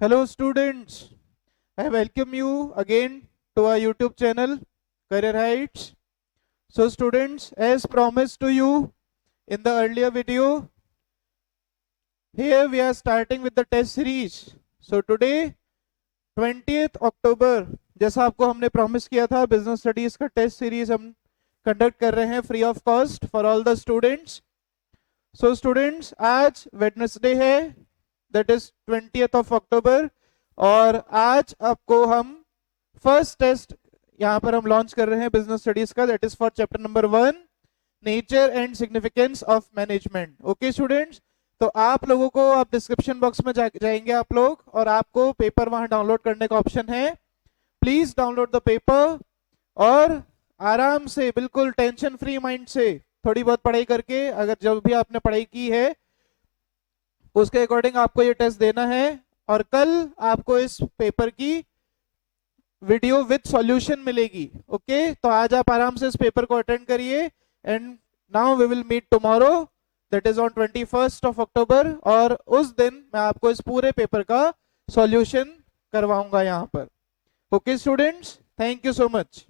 Hello students, I welcome you again to our YouTube channel Career Heights. So students, as promised to you in the earlier video, here we are starting with the test series. So today 20th October, जैसा आपको हमने promise किया था, business studies का test series हम conduct कर रहे हैं free of cost for all the students. So students, आज वेडनेसडे है, that is 20th of October, और आज आपको हम फर्स्ट टेस्ट यहाँ पर हम लॉन्च कर रहे हैं बिजनेस स्टडीज का, that is for chapter number 1, nature and significance of management. Okay students, तो आप लोगों को, आप डिस्क्रिप्शन बॉक्स में जाएंगे आप लोग, और आपको पेपर वहां डाउनलोड करने का ऑप्शन है. प्लीज डाउनलोड द पेपर और आराम से, बिल्कुल टेंशन फ्री माइंड से थोड़ी बहुत पढ़ाई करके, अगर जो भी आपने पढ़ाई की है उसके अकॉर्डिंग आपको ये टेस्ट देना है. और कल आपको इस पेपर की वीडियो विद सॉल्यूशन मिलेगी. ओके, तो आज आप आराम से इस पेपर को अटेंड करिए. And now we will meet tomorrow, that is on 21st of October, और उस दिन मैं आपको इस पूरे पेपर का सॉल्यूशन करवाऊंगा यहाँ पर. Okay students, thank you so much.